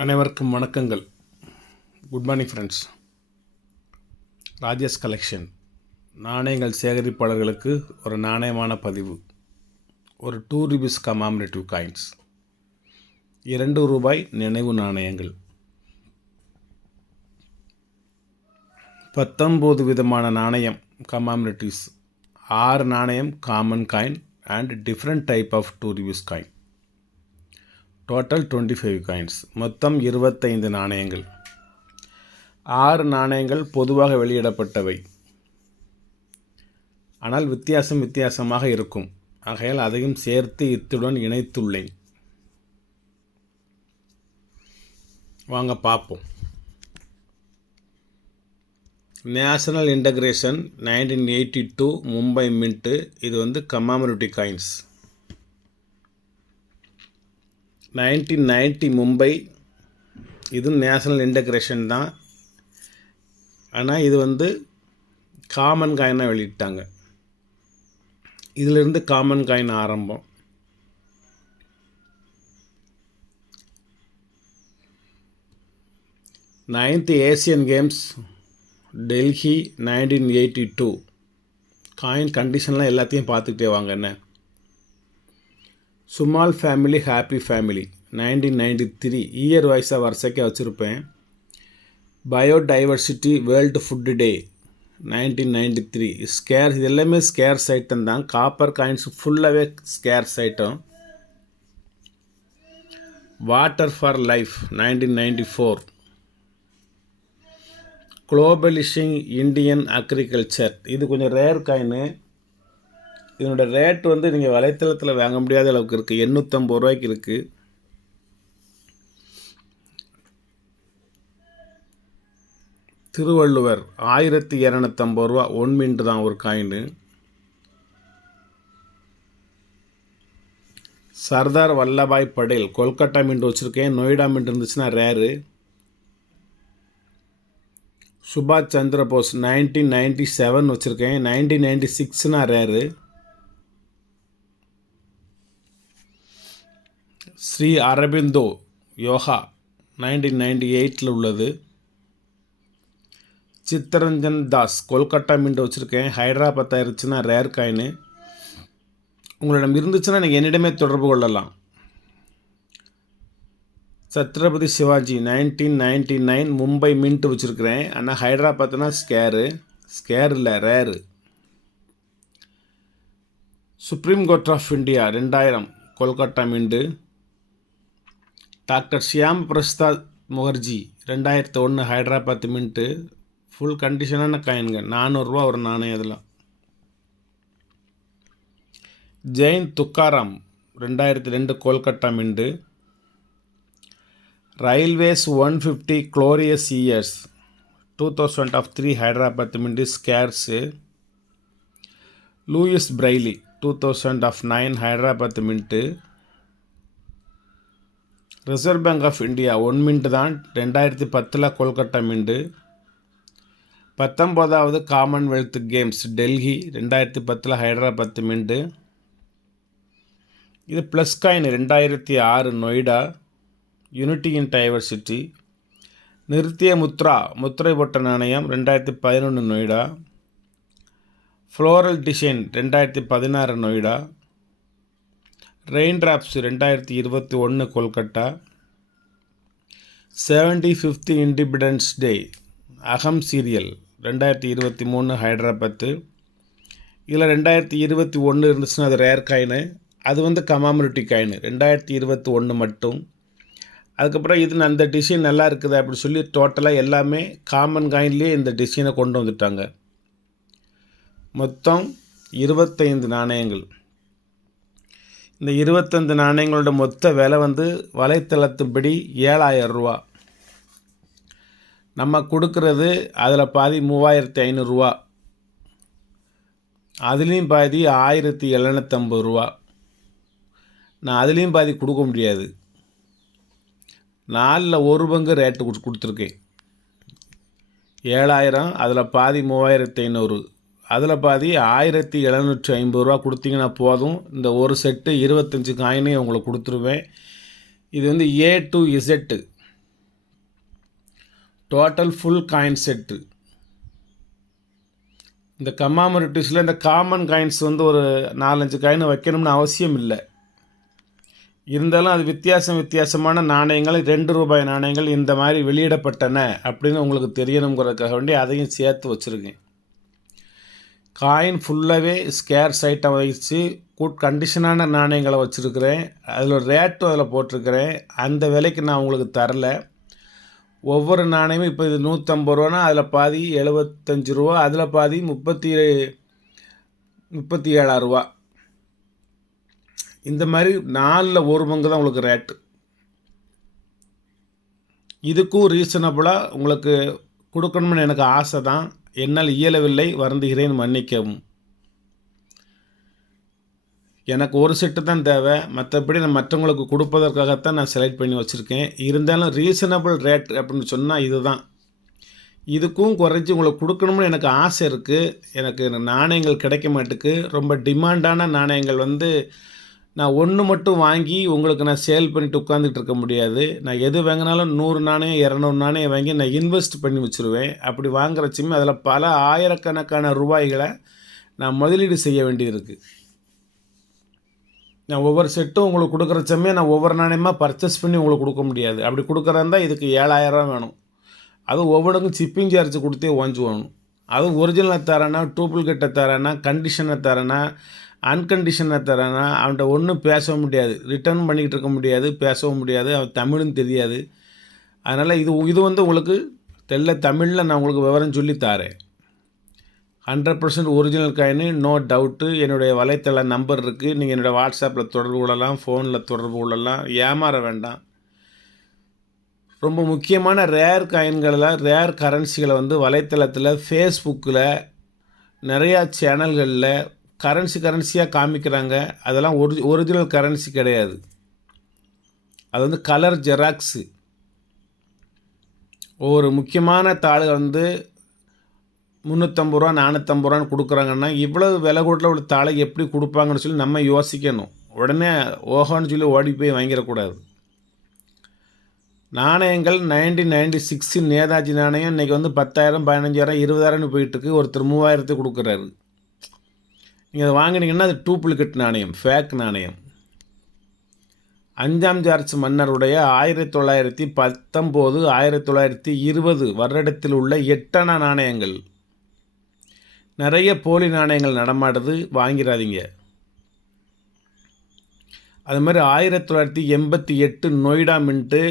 அனைவருக்கும் வணக்கங்கள். Good morning friends. Rajesh collection நாணயங்கள் சேகரிப்பாளர்களுக்கு ஒரு நாணயமான பதிவு. ஒரு 2 rupees கமாமரேட்டிவ் காயின்ஸ், 2 ரூபாய் நினைவு நாணயங்கள், 19 விதமான நாணயம் கமாமரேட்டிவ்ஸ், 6 நாணயம் common coin and different type of 2 rupees coin. Total 25 coins, மொத்தம் 25 நாணயங்கள். 6 நாணயங்கள் பொதுவாக வெளியிடப்பட்டவை, ஆனால் வித்தியாசமாக இருக்கும். ஆகையால் அதையும் சேர்த்து இத்துடன் இணைத்துள்ளேன். வாங்க பார்ப்போம். National integration 1982 Mumbai mint. இது கமாமரேட்டிவ் காயின்ஸ். 1990 மும்பை. இது நேஷனல் இன்டகிரேஷன் தான், ஆனால் இது காமன் காயினாக வெளியிட்டாங்க. இதிலிருந்து காமன் காயின் ஆரம்பம். Ninth Asian games Delhi 1982. Coin கண்டிஷன்லாம் எல்லாத்தையும் பார்த்துக்கிட்டே வாங்க. என்ன small family happy family 1993. Year வைஸாக வரிசைக்காக வச்சுருப்பேன். Biodiversity world food day 1993. Scarce, இது எல்லாமே ஸ்கேர்ஸ் ஐட்டம் தான். காப்பர் காயின்ஸ் ஃபுல்லாகவே scarce item. Water for life 1994. Globalising Indian agriculture, இது கொஞ்சம் ரேர் காயின்னு. இதனோட ரேட் நீங்கள் வலைத்தளத்தில் வாங்க முடியாத அளவுக்கு இருக்குது. 850 ரூபாய்க்கு இருக்குது. திருவள்ளுவர் 1250 ரூபா. 1 மின்ட் தான் ஒரு காயின். சர்தார் வல்லபாய் படேல் கொல்கட்டா மின்ட் வச்சுருக்கேன். நொய்டா மின்ட் இருந்துச்சுன்னா ரேரு. சுபாஷ் சந்திர போஸ் 1997 வச்சுருக்கேன். 1996னா ரேரு. ஸ்ரீ அரபிந்தோ யோகா 1998 உள்ளது. சித்தரஞ்சன் தாஸ் கொல்கட்டா மின்ட் வச்சுருக்கேன். ஹைதராபாத் ஆயிருச்சுன்னா ரேர் காயின். உங்களிடம் இருந்துச்சுன்னா நீங்கள் என்னிடமே தொடர்பு கொள்ளலாம். சத்ரபதி சிவாஜி 1999 மும்பை மின்ட் வச்சுருக்கிறேன். ஆனால் ஹைதராபாத்னா ஸ்கேர் இல்லை, rare. Supreme court of India 2000 Kolkata mint. Doctor Shyam Prasad Mukherjee 2001 Hyderabad mint. Full கண்டிஷனான காயின்ங்க. 400 ரூபா ஒரு நாணயம். இதெல்லாம் Jain Tukaram 2002 Kolkata mint. Railways 150 glorious years 2003 Hyderabad mint, scarce. Louis Braille 2009 Hyderabad mint. Reserve bank of India 1 mint தான். 2010 கொல்கட்டா மின்ட்டு. 19வது commonwealth games Delhi 2010 Hyderabad mint. இது ப்ளஸ் காயின் 2006 நொய்டா. யூனிட்டி இன் டைவர்சிட்டி. நிறுத்திய முத்திரை போட்ட நாணயம் 2011 Noida. Floral design 2016 Noida. Rain drops 2021 Kolkata. 75th independence day அகம் சீரியல் 2023 ஹைதராபாத்து. இதில் 2021 இருந்துச்சுன்னா அது ரேர் காயின். அது கமாமரேட்டிவ் காயின் 2021 மட்டும். அதுக்கப்புறம் இது அந்த டிசைன் நல்லா இருக்குது அப்படி சொல்லி டோட்டலாக எல்லாமே காமன் காயின்லேயே இந்த டிசைனை கொண்டு வந்துட்டாங்க. மொத்தம் 25 நாணயங்கள். இந்த 25 நாணயங்களோட மொத்த விலை வலைத்தளத்தின்படி 7000 ரூபா. நம்ம கொடுக்கறது அதில் பாதி 3500 ரூபா, அதுலேயும் பாதி 1750 ரூபா. நான் அதுலேயும் பாதி கொடுக்க முடியாது. 4ல் 1 பங்கு ரேட்டு கொடுத்துருக்கேன். 7000, அதில் பாதி 3500, அதில் பாதி 1750 ரூபா கொடுத்தீங்கன்னா போதும். இந்த ஒரு செட்டு 25 காயினே உங்களுக்கு கொடுத்துருவேன். இது A to Z total full coin set. இந்த கமாமரிட்டிஸில் இந்த காமன் காயின்ஸ் வந்து ஒரு 4-5 காயின் வைக்கணும்னு அவசியம் இல்லை. இருந்தாலும் அது வித்தியாசமான நாணயங்கள், 2 ரூபாய் நாணயங்கள் இந்த மாதிரி வெளியிடப்பட்டன அப்படின்னு உங்களுக்கு தெரியணுங்கிறதுக்காக வேண்டி அதையும் சேர்த்து வச்சுருக்கேன். காயின் ஃபுல்லாகவே ஸ்கேர் சைட்டை வச்சு குட் கண்டிஷனான நாணயங்களை வச்சுருக்கிறேன். அதில் ரேட்டும் அதில் போட்டிருக்கிறேன். அந்த விலைக்கு நான் உங்களுக்கு தரல. ஒவ்வொரு நாணயமும் இப்போ இது 150 ரூபானா அதில் பாதி 75 ரூபா, அதில் பாதி 37,000 ரூபா. இந்த மாதிரி 4ல் 1 பங்கு தான் உங்களுக்கு ரேட்டு. இதுக்கும் ரீசனபுளாக உங்களுக்கு கொடுக்கணும்னு எனக்கு ஆசை தான். என்னால் இயலவில்லை, வருந்துகிறேன், மன்னிக்கவும். எனக்கு ஒரு செட்டு தான் தேவை, மற்றபடி நான் மற்றவங்களுக்கு கொடுப்பதற்காகத்தான் நான் செலக்ட் பண்ணி வச்சுருக்கேன். இருந்தாலும் ரீசனபிள் ரேட் அப்படின்னு சொன்னால் இது தான். இதுக்கும் குறைச்சி உங்களுக்கு கொடுக்கணும்னு எனக்கு ஆசை இருக்குது. எனக்கு நாணயங்கள் கிடைக்க மாட்டுக்கு. ரொம்ப டிமாண்டான நாணயங்கள் வந்து நான் ஒன்று மட்டும் வாங்கி உங்களுக்கு நான் சேல் பண்ணிவிட்டு உட்காந்துட்டு இருக்க முடியாது. நான் எது வாங்கினாலும் 100 நாணயம் 200 நாணயம் வாங்கி நான் இன்வெஸ்ட் பண்ணி வச்சுருவேன். அப்படி வாங்குறச்சுமே அதில் பல ஆயிரக்கணக்கான ரூபாய்களை நான் முதலீடு செய்ய வேண்டியது இருக்குது. நான் ஒவ்வொரு செட்டும் உங்களுக்கு கொடுக்குறச்சமே நான் ஒவ்வொரு நாணயமாக பர்ச்சேஸ் பண்ணி உங்களுக்கு கொடுக்க முடியாது. அப்படி கொடுக்குறதா இதுக்கு 7,000 வேணும். அதுவும் ஒவ்வொன்றுக்கும் சிப்பிங் சார்ஜ் கொடுத்தே வாங்கணும். அதுவும் ஒரிஜினலை தரேன்னா, டூப்ளிகேட்டை தரேன்னா, கண்டிஷனை தரேன்னா, அன்கண்டிஷனை தரேன்னா அவன்கிட்ட ஒன்றும் பேசவும் முடியாது, ரிட்டர்ன் பண்ணிக்கிட்டு இருக்க முடியாது, பேசவும் முடியாது. அவன் தமிழும் தெரியாது. அதனால் இது வந்து உங்களுக்கு தமிழில் நான் உங்களுக்கு விவரம் சொல்லி தரேன். 100% ஒரிஜினல் காயினு, நோ டவுட்டு. என்னுடைய வலைத்தள நம்பர் இருக்குது. நீங்கள் என்னுடைய வாட்ஸ்அப்பில் தொடர்பு கொள்ளலாம், ஃபோனில் தொடர்பு கொள்ளலாம். ஏமாற வேண்டாம். ரொம்ப முக்கியமான ரேர் காயின்களில் ரேர் கரன்சிகளை வந்து வலைத்தளத்தில், ஃபேஸ்புக்கில், நிறையா சேனல்களில் கரன்சியாக காமிக்கிறாங்க. அதெல்லாம் ஒரிஜினல் கரன்சி கிடையாது. அது வந்து கலர் ஜெராக்ஸு. ஒரு முக்கியமான தாள் வந்து 350 ரூபா 450 ரூபான்னு கொடுக்குறாங்கன்னா இவ்வளவு விலை கூடல உள்ள தாளை எப்படி கொடுப்பாங்கன்னு சொல்லி நம்ம யோசிக்கணும். உடனே ஓஹோன்னு சொல்லி ஓடி போய் வாங்கிடக்கூடாது. நாணயங்கள் 1996 நேதாஜி நாணயம் இன்றைக்கி வந்து 10,000 15,000 20,000ன்னு போயிட்டுருக்கு. ஒருத்தர் 3,000 கொடுக்குறாரு. நீங்கள் அதை வாங்கினீங்கன்னா அது டூப்ளிகேட் நாணயம், ஃபேக் நாணயம். 5ஆம் ஜார்ஜ் மன்னருடைய 1919 1920 வருடத்தில் உள்ள 8 அணா நாணயங்கள், நிறைய போலி நாணயங்கள் நடமாடுது, வாங்கிடாதீங்க. அது மாதிரி 1988 நொய்டா மின்ட்டு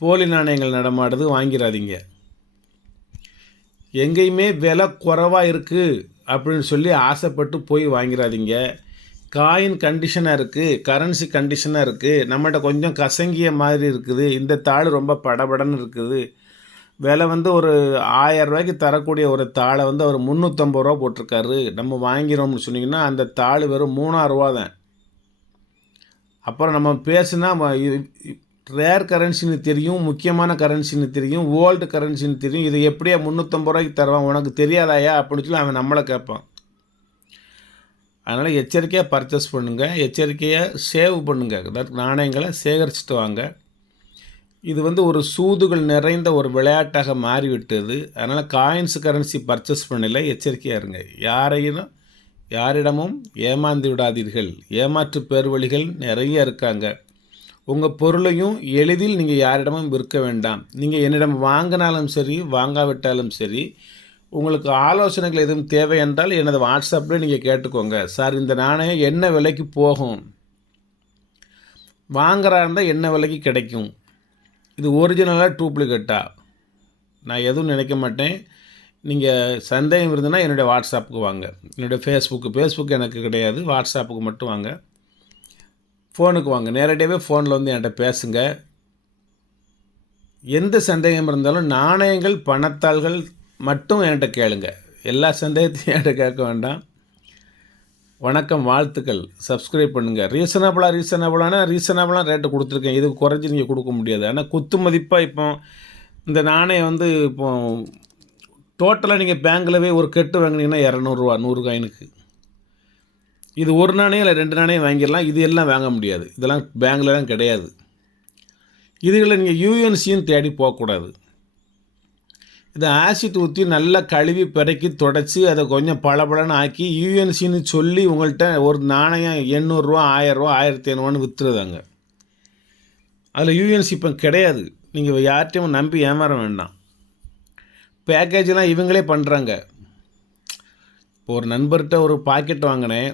போலி நாணயங்கள் நடமாடுது, வாங்கிடாதீங்க. எங்கேயுமே விலை குறைவாக இருக்குது அப்படின்னு சொல்லி ஆசைப்பட்டு போய் வாங்கிடாதீங்க. காயின் கண்டிஷனாக இருக்குது, கரன்சி கண்டிஷனாக இருக்குது, நம்மகிட்ட கொஞ்சம் கசங்கிய மாதிரி இருக்குது, இந்த தாள் ரொம்ப படபடன்னு இருக்குது, விலை வந்து ஒரு 1000 ரூபாய்க்கு தரக்கூடிய ஒரு தாளை வந்து அவர் 350 ரூபா போட்டிருக்காரு, நம்ம வாங்கிறோம்னு சொன்னிங்கன்னா அந்த தாள் வெறும் 3,000 ரூபா தான். அப்புறம் நம்ம பேசுனா ரேர் கரன்சின்னு தெரியும், முக்கியமான கரன்சின்னு தெரியும், ஓல்டு கரன்சின்னு தெரியும், இதை எப்படியா 350 ரூபாய்க்கு தருவான், உனக்கு தெரியாதாயா அப்படின்னு சொல்லி அவன் நம்மளை கேட்பான். அதனால் எச்சரிக்கையாக பர்ச்சேஸ் பண்ணுங்கள், எச்சரிக்கையாக சேவ் பண்ணுங்கள், நாணயங்களை சேகரிச்சுட்டு வாங்க. இது வந்து ஒரு சூதுகள் நிறைந்த ஒரு விளையாட்டாக மாறிவிட்டது. அதனால் காயின்ஸ் கரன்சி பர்ச்சேஸ் பண்ணல, எச்சரிக்கையாக இருங்க. யாரிடமும் ஏமாந்து விடாதீர்கள். ஏமாற்று பேர்வழிகள் நிறைய இருக்காங்க. உங்கள் பொருளையும் எளிதில் நீங்கள் யாரிடமும் விற்க வேண்டாம். நீங்கள் என்னிடம் வாங்கினாலும் சரி வாங்காவிட்டாலும் சரி, உங்களுக்கு ஆலோசனைகள் எதுவும் தேவை என்றால் எனது வாட்ஸ்அப்பில் நீங்கள் கேட்டுக்கோங்க. சார் இந்த நாணயம் என்ன விலைக்கு போகும், வாங்குறா இருந்தால் என்ன விலைக்கு கிடைக்கும், இது ஒரிஜினலாக டூப்ளிகேட்டா, நான் எதுவும் நினைக்க மாட்டேன். நீங்கள் சந்தேகம் இருந்ததுன்னா என்னுடைய வாட்ஸ்அப்புக்கு வாங்க. என்னுடைய ஃபேஸ்புக்கு எனக்கு கிடையாது, வாட்ஸ்அப்புக்கு மட்டும் வாங்க. ஃபோனுக்கு வாங்க, நேரடியாகவே ஃபோனில் வந்து என்கிட்ட பேசுங்க. எந்த சந்தேகம் இருந்தாலும் நாணயங்கள் பணத்தாள்கள் மட்டும் என்கிட்ட கேளுங்க. எல்லா சந்தேகத்தையும் என்கிட்ட கேட்க வேண்டாம். வணக்கம், வாழ்த்துக்கள். சப்ஸ்கிரைப் பண்ணுங்கள். ரீசனபிளான ரேட்டு கொடுத்துருக்கேன். இதுக்கு குறைஞ்சி நீங்கள் கொடுக்க முடியாது. ஆனால் குத்து மதிப்பாக இப்போ இந்த நாணயம் வந்து இப்போ டோட்டலாக நீங்கள் பேங்க்கில் ஒரு கெட்டு வாங்கினீங்கன்னா 200 ரூபா 100 காயினுக்கு. இது ஒரு நாணயம் இல்லை 2 நாணயம் வாங்கிடலாம். இது எல்லாம் வாங்க முடியாது, இதெல்லாம் பேங்க்லலாம் கிடையாது. இதுகளில் நீங்கள் யூஎன்சியும் தேடி போகக்கூடாது. இதை ஆசிட் ஊற்றி நல்லா கழுவி பிறக்கி தொடச்சி அதை கொஞ்சம் பளபளன்னு ஆக்கி யூஎன்சின்னு சொல்லி உங்கள்கிட்ட ஒரு நாணயம் 800 1000 1500 விற்றுருதாங்க. அதில் யூஎன்சி இப்போ கிடையாது. நீங்கள் யார்கிட்டையும் நம்பி ஏமாற வேண்டாம். பேக்கேஜெலாம் இவங்களே பண்ணுறாங்க. இப்போ ஒரு நண்பர்கிட்ட ஒரு பாக்கெட் வாங்கினேன்,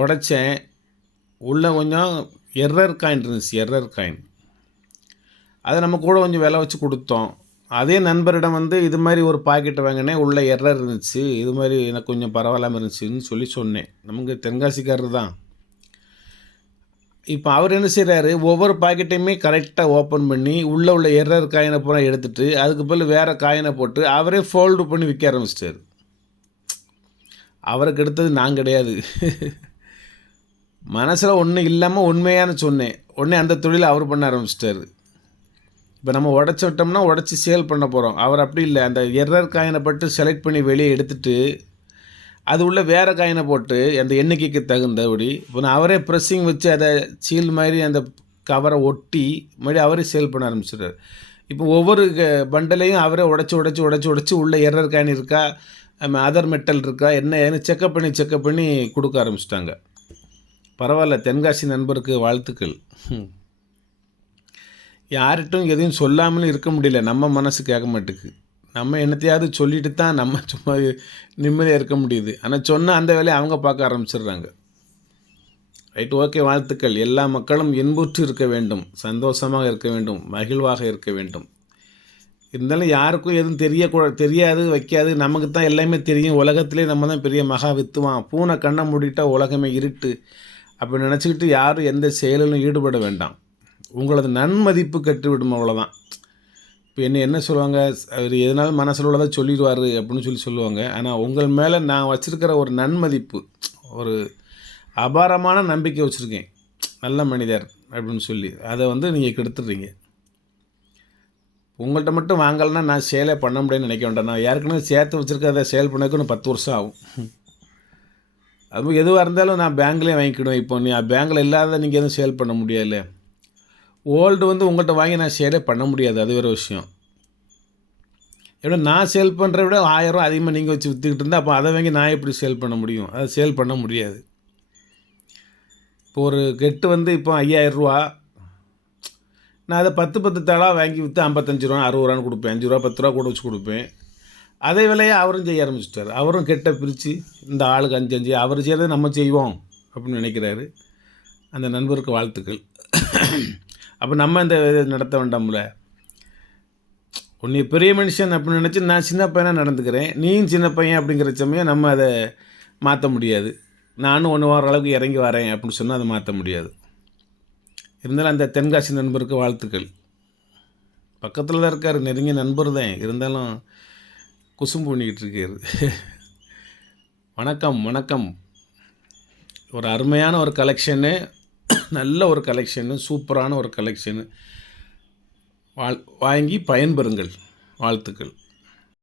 உடைச்சேன், உள்ளே கொஞ்சம் எரர் காயின் இருந்துச்சு, எரர் காயின். அதை நம்ம கூட கொஞ்சம் விலை வச்சு கொடுத்தோம். அதே நண்பரிடம் வந்து இது மாதிரி ஒரு பாக்கெட் வாங்கினேன், உள்ளே எரர் இருந்துச்சு, இது மாதிரி எனக்கு கொஞ்சம் பரவாயில்லாமல் இருந்துச்சுன்னு சொன்னேன். நமக்கு தென்காசிக்காரர் தான். இப்போ அவர் என்ன செய்கிறாரு, ஒவ்வொரு பாக்கெட்டையுமே கரெக்டாக ஓப்பன் பண்ணி உள்ளே உள்ள எரர் காயினை பூரா எடுத்துகிட்டு அதுக்கு பதில் வேறு காயினை போட்டு அவரே ஃபோல்டு பண்ணி விற்க ஆரம்பிச்சிட்டார். அவருக்கு எடுத்தது நான் கிடையாது. மனசில் ஒன்றும் இல்லாமல் உண்மையான சொன்னேன். உடனே அந்த தொழிலை அவர் பண்ண ஆரம்பிச்சிட்டார். இப்போ நம்ம உடச்சி விட்டோம்னா உடச்சி சேல் பண்ண போகிறோம். அவர் அப்படி இல்லை. அந்த எரர் காயினை பட்டு செலக்ட் பண்ணி வெளியே எடுத்துகிட்டு அது உள்ள வேறு காயினை போட்டு அந்த எண்ணிக்கைக்கு தகுந்தபடி இப்போ நான் அவரே ப்ரெஸ்ஸிங் வச்சு அதை சீல் மாதிரி அந்த கவரை ஒட்டி மறுபடியும் அவரே சேல் பண்ண ஆரம்பிச்சிடுறாரு. இப்போ ஒவ்வொரு பண்டலையும் அவரே உடச்சி உள்ள எரர் காயின் இருக்கா, அதர் மெட்டல் இருக்கா, என்ன செக்கப் பண்ணி கொடுக்க ஆரம்பிச்சிட்டாங்க. பரவாயில்ல, தென்காசி நண்பருக்கு வாழ்த்துக்கள். யார்கிட்டும் எதையும் சொல்லாமலும் இருக்க முடியல. நம்ம மனசு கேட்க மாட்டுக்கு. நம்ம என்னத்தையாவது சொல்லிட்டு தான் நம்ம சும்மா நிம்மதியாக இருக்க முடியுது. ஆனால் சொன்னால் அந்த வேலையை அவங்க பார்க்க ஆரம்பிச்சிடுறாங்க. ரைட், ஓகே, வாழ்த்துக்கள். எல்லா மக்களும் இன்புற்று இருக்க வேண்டும், சந்தோஷமாக இருக்க வேண்டும், மகிழ்வாக இருக்க வேண்டும். இருந்தாலும் யாருக்கும் எதுவும் தெரியாது வைக்காது. நமக்கு தான் எல்லாமே தெரியும். உலகத்திலே நம்ம தான் பெரிய மகா வித்துவான். பூனை கண்ணை மூடிட்டால் உலகமே இருட்டு அப்படி நினச்சிக்கிட்டு யாரும் எந்த செயலிலும் ஈடுபட வேண்டாம். உங்களது நன்மதிப்பு கட்டுவிடும், அவ்வளோதான். இப்போ என்ன சொல்லுவாங்க, அவர் எதனாலும் மனசில் உள்ளதை சொல்லிடுவார் அப்படின்னு சொல்லுவாங்க. ஆனால் உங்கள் மேலே நான் வச்சுருக்கிற ஒரு நன்மதிப்பு, ஒரு அபாரமான நம்பிக்கை வச்சுருக்கேன், நல்ல மனிதர் அப்படின்னு சொல்லி, அதை வந்து நீங்கள் கெடுத்துடுறீங்க. உங்கள்கிட்ட மட்டும் வாங்கலைன்னா நான் சேலே பண்ண முடியும்னு நினைக்க வேண்டாம். நான் ஏற்கனவே சேர்த்து வச்சுருக்க சேல் பண்ணதுக்கு இன்னும் 10 வருஷம் ஆகும். அது எதுவாக இருந்தாலும் நான் பேங்க்லேயே வாங்கிக்கிடுவேன். இப்போ நீ பேங்கில் இல்லாத நீங்கள் எதுவும் சேல் பண்ண முடியாது. ஓல்டு வந்து உங்கள்கிட்ட வாங்கி நான் சேலே பண்ண முடியாது, அது வேறு விஷயம். எப்படின்னா நான் சேல் பண்ணுற விட 1000 அதிகமாக நீங்கள் வச்சு விற்றுக்கிட்டு இருந்தால் அப்போ அதை வாங்கி நான் எப்படி சேல் பண்ண முடியும்? அதை சேல் பண்ண முடியாது. இப்போ ஒரு கெட்டு வந்து இப்போ 5000 ரூபா, நான் அதை 10 தாளாக வாங்கி விற்று 55 ரூபா 60 ரூபான்னு கொடுப்பேன். 5 ரூபா 10 ரூபா கூட வச்சு கொடுப்பேன். அதே வேலையை அவரும் செய்ய ஆரம்பிச்சிட்டார். அவரும் கெட்டை பிரித்து இந்த ஆளுக்கு 5 அவர் செய்கிறத நம்ம செய்வோம் அப்படின்னு நினைக்கிறாரு. அந்த நண்பருக்கு வாழ்த்துக்கள். அப்போ நம்ம இந்த நடத்த வேண்டாம்ல. உன்னை பெரிய மனுஷன் அப்படின்னு நினச்சி நான் சின்ன பையனாக நடந்துக்கிறேன், நீயும் சின்ன பையன் அப்படிங்கிற சமயம் நம்ம அதை மாற்ற முடியாது. நானும் ஒன்று வர அளவுக்கு இறங்கி வரேன் அப்படின்னு சொன்னால் அதை மாற்ற முடியாது. இருந்தாலும் அந்த தென்காசி நண்பருக்கு வாழ்த்துக்கள். பக்கத்தில் தான் இருக்கார், நெருங்கிய நண்பர் தான், இருந்தாலும் குசும்பு பண்ணிக்கிட்டு இருக்காரு. வணக்கம். ஒரு அருமையான ஒரு கலெக்ஷனு, நல்ல ஒரு கலெக்ஷனு, சூப்பரான ஒரு கலெக்ஷனு. வாங்கி பயன்பெறுங்கள். வாழ்த்துக்கள்.